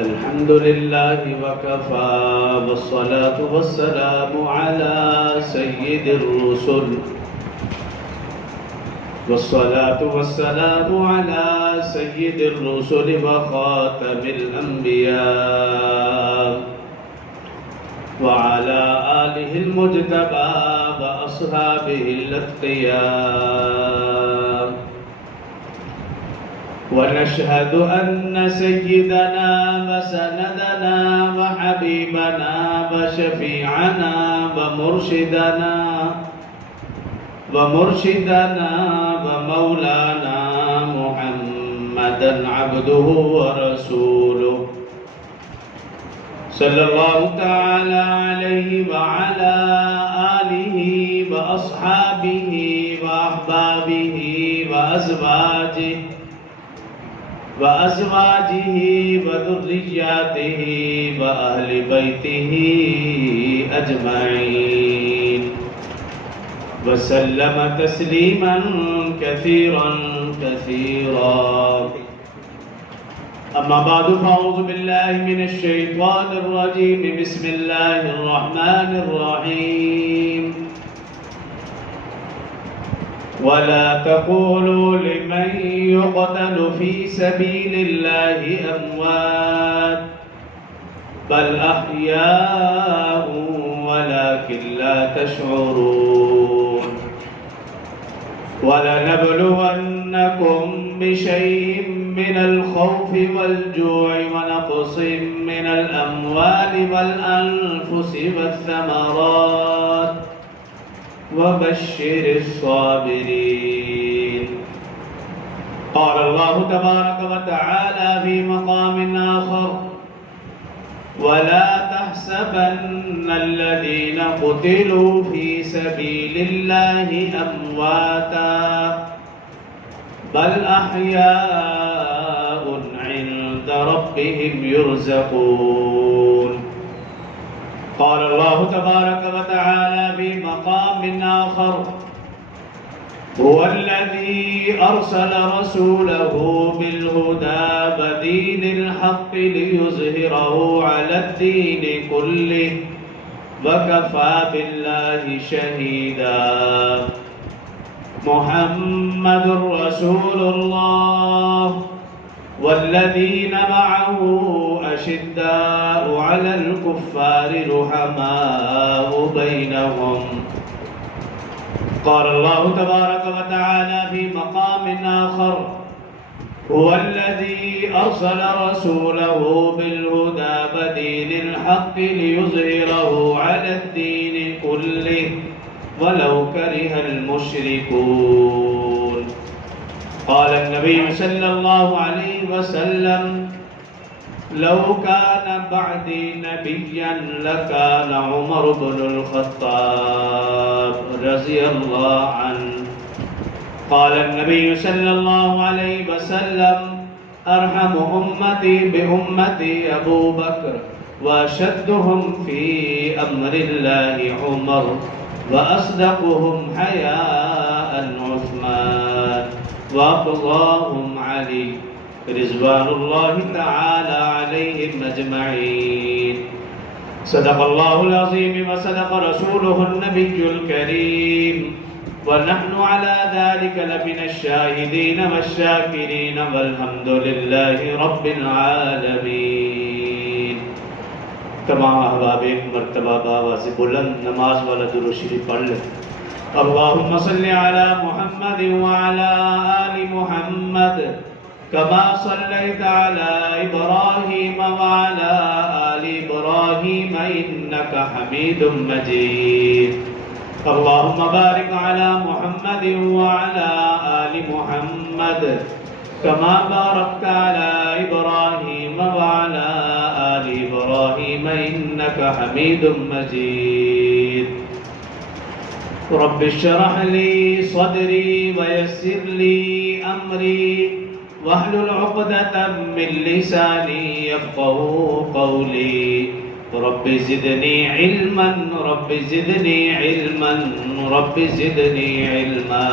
الحمد لله وكفى والصلاة والسلام على سيد الرسل والصلاة والسلام على سيد الرسل وخاتم الأنبياء وعلى آله المجتبى وأصحابه الأتقياء ونشهد أن سيدنا وسندنا وحبيبنا وشفيعنا ومرشدنا ومولانا محمدا عبده ورسوله صلى الله تعالى عليه وعلى آله وأصحابه وأحبابه وأزواجه وذرياته وأهل بيته أجمعين وسلم تسليما كثيرا أما بعد فأعوذ بالله من الشيطان الرجيم بسم الله الرحمن الرحيم ولا تقولوا لمن يقتل في سبيل الله أموات بل أحياء ولكن لا تشعرون ولنبلونكم بشيء من الخوف والجوع ونقص من الأموال والأنفس والثمرات وبشر الصابرين. قال الله تبارك وتعالى في مقام آخر ولا تحسبن الذين قتلوا في سبيل الله أمواتا بل أحياء عند ربهم يرزقون. قال الله تبارك وتعالى في مقام آخر هو الذي أرسل رسوله بالهدى ودين الحق ليظهره على الدين كله وكفى بالله شهيدا. محمد رسول الله والذين معه أشداء على الكفار رحماء بينهم. قال الله تبارك وتعالى في مقام آخر هو الذي أرسل رسوله بالهدى ودين الحق ليظهره على الدين كله ولو كره المشركون. قال النبي صلى الله عليه وسلم لو كان بعدي نبيا لكان عمر بن الخطاب رضي الله عنه. قال النبي صلى الله عليه وسلم أرحم أمتي بأمتي أبو بكر وأشدهم في أمر الله عمر وأصدقهم حياء عثمان وأقضاهم علي رضوان الله تعالى عليهم أجمعين. صدق الله العظيم وصدق رسوله النبي الكريم ونحن على ذلك لمن الشاهدين والشاكرين والحمد لله رب العالمين. तमाम अहबाब मर्तबा आवाज़ बुलंद नमाज वाला दुरूद शरीफ पढ़ लें। अल्लाहुम्मा सल्लि अला मुहम्मद व अला आलि मुहम्मद कमा सल्लैता अला इब्राहीम व अला आलि इब्राहीम इन्नका हमीदुम मजीद। अल्लाहुम्मा बारिक अला मुहम्मद व अला आलि मुहम्मद कमा बारकता अला इब्राहीम व अला आलि इब्राहीम इन्नका हमीदुम मजीद। रब्बि इश्रह ली सदरी वयस्सिर ली अमरी वहलुल उक़दतम मिन लिसानी यफ़क़हू क़ौली। रब्बि ज़िदनी इल्मन रब्बि ज़िदनी इल्मन रब्बि ज़िदनी इल्मा।